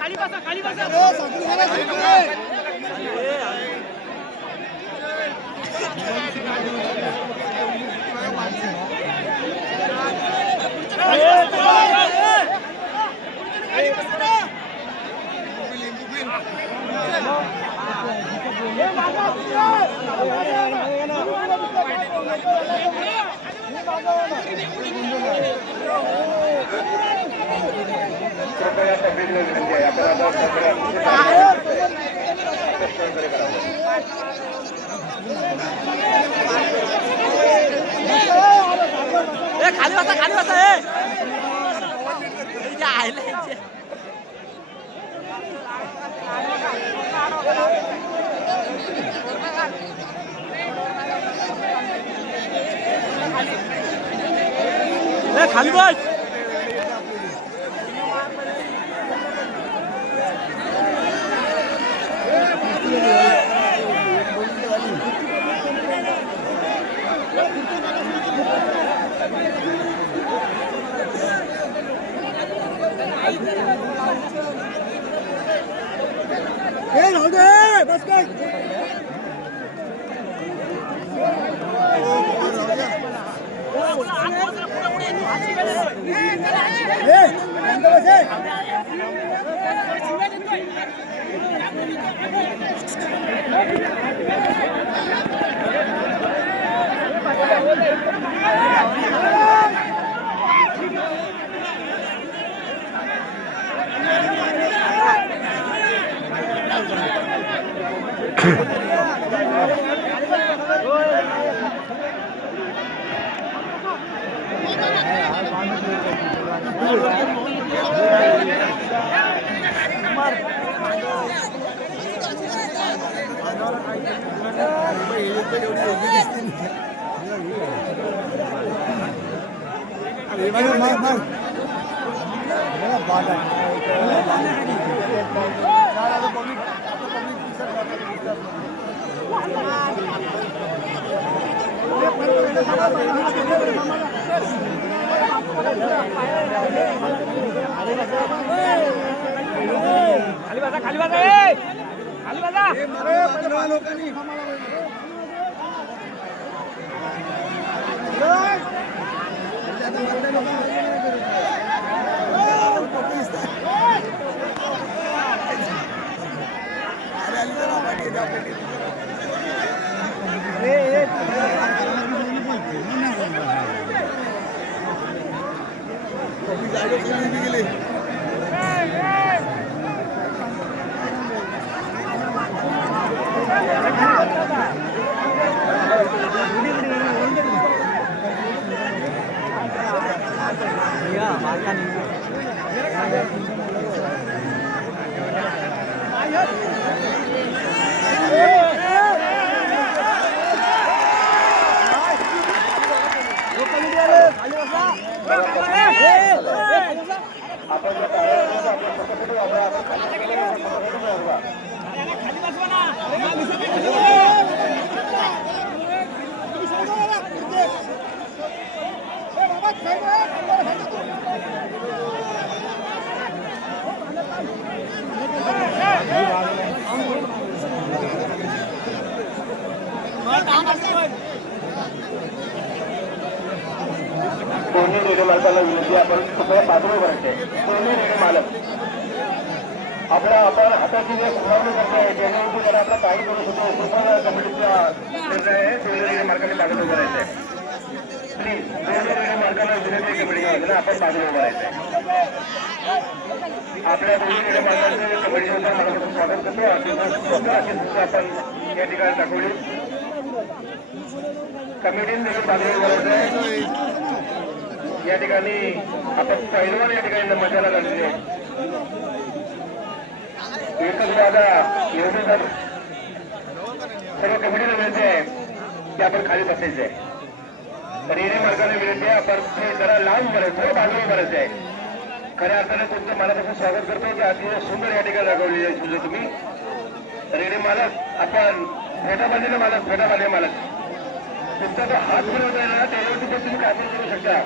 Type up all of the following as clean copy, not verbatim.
खाली बसा खाली बसा खाली बस बस कर खाली दोन्ही रेल्वे मालकांना विनंती आपण कृपया बाजूला करायचे. दोन्ही रेल्वे मालक आपण हाताची जे सुधारणा करतो आहे जेणेकरून त्याला आपला काही करू शकतो कमिटीचा निर्णय आहे. दोन्ही रेल्वे मालकांनी बाजूला करायचे. प्लीज दोन्ही रेल्वे मालकांना विनंती कमिटीला आपण बाजूला करायचे. आपल्या दोन्ही रेल्वे मालकांचे कमिटीच्या मनापासून स्वागत करतो. अशी सूचना आपण या ठिकाणी दाखवली. कमिटीने देखील बाजूला करायचं आहे. या ठिकाणी आपण पहिलवान या ठिकाणी मजाला लागलेली आहे. एकच दादा एवढे तर सर्व कमिटीला विनंती आहे की आपण खाली बसायचं आहे. तर रेल्वे मार्गाने विनंती आहे आपण जरा लांब करायचं बाजूला करायचं आहे. खऱ्या अर्थाने तुमचं मनापासून स्वागत करतो की अतिशय सुंदर या ठिकाणी दाखवलेली आहे सुद्धा तुम्ही रेडी मालक आपण फेटाबांधलेला मालक फेटाबांधले मालक तुमचा जो हात फिरवता येईल ना त्याच्यावरती पण तुम्ही कापून करू शकता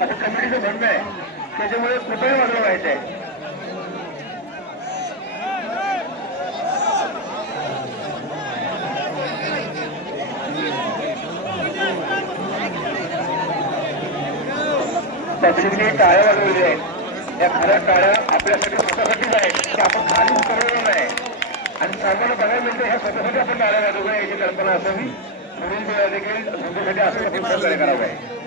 आता कमिटीचं म्हणणं आहे त्याच्यामुळे कृपया वाजवा व्हायचं आहे पब्लिकने टाळ्या वाजवलेल्या आहेत या खऱ्या टाळ्या आपल्यासाठी स्वतःसाठीच आहेत की आपण खाली उतरलेलो नाही आणि सर्वांना बघायला मिळतं ह्या स्वतःसाठी आपण टाळ्या वाजवूया याची कल्पना असावी पुढील वेळा देखील स्वतःसाठी असं आपण सहकार्य करावं आहे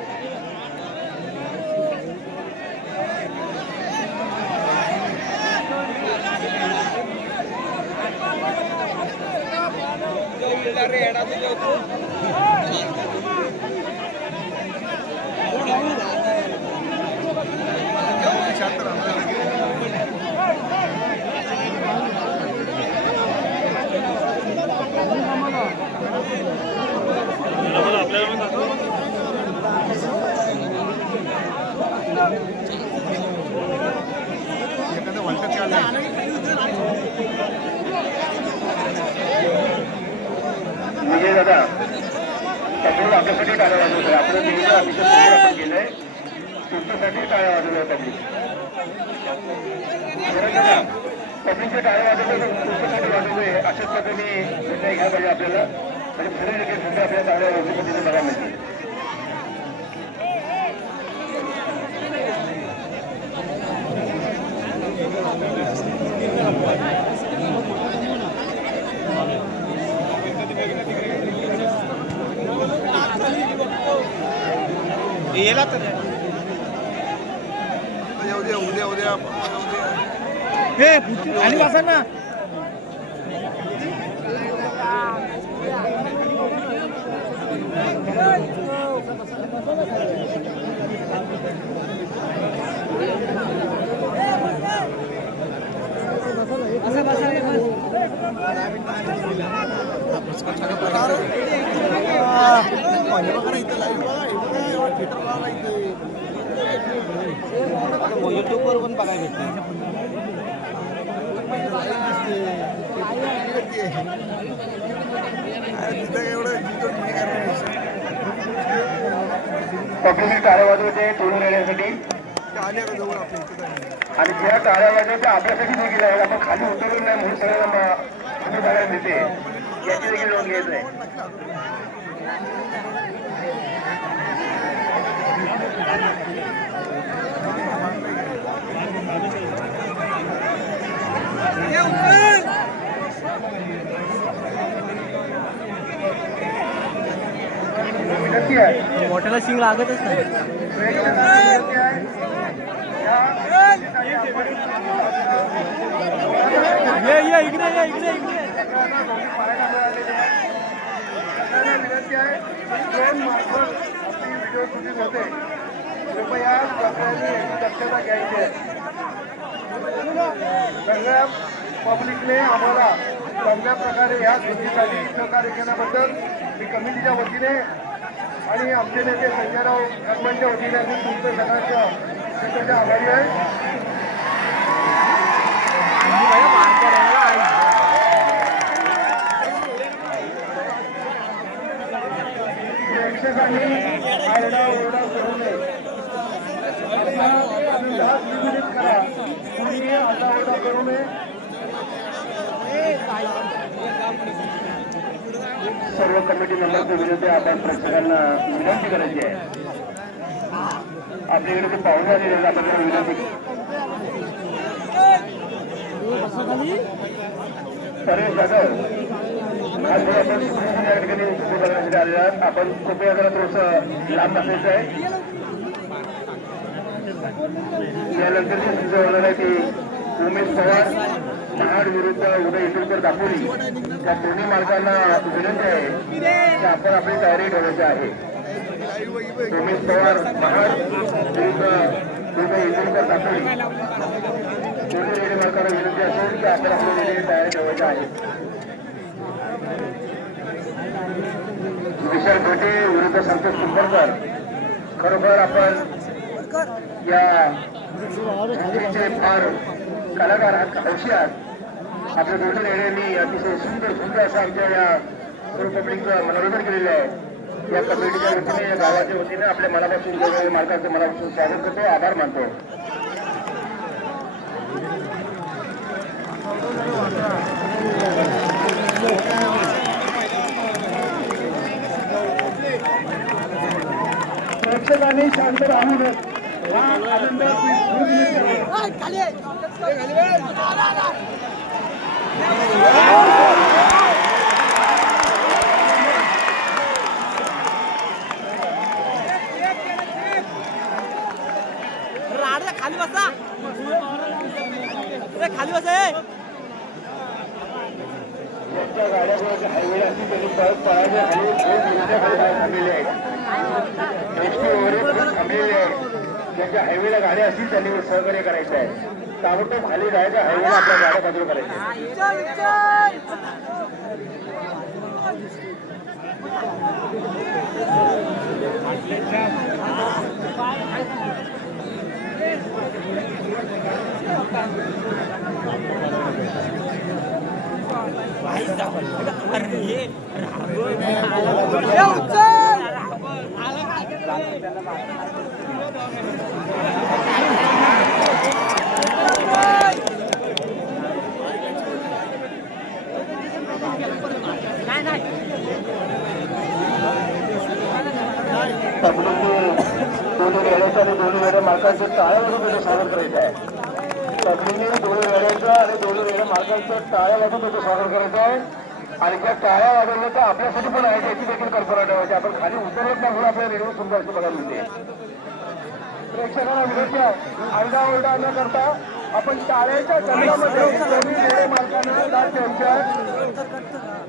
विजय दादा पब्लिक आपल्यासाठी टाळ्या वाजवतोय आपलं दिल्लीला अतिशय आपण केलंय तुमच्यासाठी टाळ्या वाजवतोय पब्लिकच्या टाळ्या वाजवतोय तुमच्यासाठी वाजवतोय अशाच पद्धतीने निर्णय घ्यायला पाहिजे आपल्याला म्हणजे पुढे देखील सुद्धा आपल्या टाळ्या वाजवू पद्धतीने बघायला मिळतील येला तर उद्या उद्या उद्या हे आणि बसा ना युट्यूबवर पण बघायला भेटते पब्लिक टाळ्या वाजवते तोडून येण्यासाठी आणि ज्या टाळ्या वाजवते आपल्यासाठी देखील आहेत आपण खाली उतरलो नाही म्हणून सगळ्यांना खाली बघायला मिळते याची देखील नोंद घ्यायचं आहे मोठ्याला शिंग लागतच नाही इकडे इकडे इकडे विनंती आहे ड्रोन मार्फत आपली व्हिडिओ शूटिंग होते कृपया सगळ्यांनी याची दक्षता घ्यायची आहे सगळ्या पब्लिकने आम्हाला चांगल्या प्रकारे ह्या सुट्टीसाठी सहकार्य केल्याबद्दल मी कमिटीच्या वतीने आणि आमचे नेते संजयराव गरमांच्या वतीने मी तुमचं सगळ्यांच्या आभारी आहे प्रेक्षकांनी आरडा ओरडा करू नये विनियोजित करा कुणी आरडाओरडा करू नये सर्व कमिटी मेंबरच्या विरुद्ध आपण प्रेक्षकांना विनंती करायची आहे आपल्याकडे ते पाहुणे आलेले आपल्याला विनंती परेश जाधव आज आपण या ठिकाणी करण्यासाठी आलेला आपण कृपया जरा थोडंसं लांब बसायचं आहे यानंतर जे सुद्धा होणार आहे की उमेश पवार महाड विरुद्ध उदय इंदुरकर दापोली त्या दोन्ही मार्गांना विनंती आहे की आपण आपली तयारी ठेवायची आहे उमेश पवार महाड विरुद्ध उदय इंदुरकर दापोली दोन्ही रेल्वे मार्गाला विनंती असेल की आपण आपली तयारी ठेवायची आहे विशाल भोटे विरुद्ध संतोष कुंभरकर खरोखर आपण या गोष्टीचे फार कलाकार हुशार आपल्या दोन्ही रेड्यांनी अतिशय सुंदर असं आमच्या या पब्लिकचं मनोरंजन केलेलं आहे. या कमिटीच्या वतीने या गावाच्या वतीने आपल्या मनापासून वेगवेगळ्या मार्गाचं मनापासून स्वागत करतो, आभार मानतो. प्रेक्षकांनी शांत राहून हा आनंद खाली बसा खाली बसा यांच्या गाड्या हायवे अशी त्यांनी परत पळायच्या खाली खूप खाली थांबलेले आहेत. एसटी वगैरे खूप थांबलेले आहेत. ज्यांच्या हायवेला गाड्या असतील त्यांनी सहकार्य करायचं आहे. ताबडतोब खाली जायचं, हायवेला आपल्या गाड्या बाजूला करायच्या. दोन्ही वेळेचं आणि दोन्ही वेळेच्या मार्गाचं टाळ्या वाजून त्याचं स्वागत करायचं आहे. तबलिंगी दोन्ही वेळेचं आणि दोन्ही वेळेच्या मार्गाचं टाळ्या वाजून त्याचं स्वागत करायचं आहे. आणि त्या टाळ्या वाजवल्या तर आपल्यासाठी पण आहे, त्याची देखील कल्पना ठेवायची. आपण खाली उतरत नाही म्हणून आपल्या रेडिओ सुंदर अशी बघायला मिळते. प्रेक्षकांना विनंती आहे, आरडाओरडा न करता आपण टाळ्याच्या गजरामध्ये दोन्ही वेळे मार्गाने त्यांच्या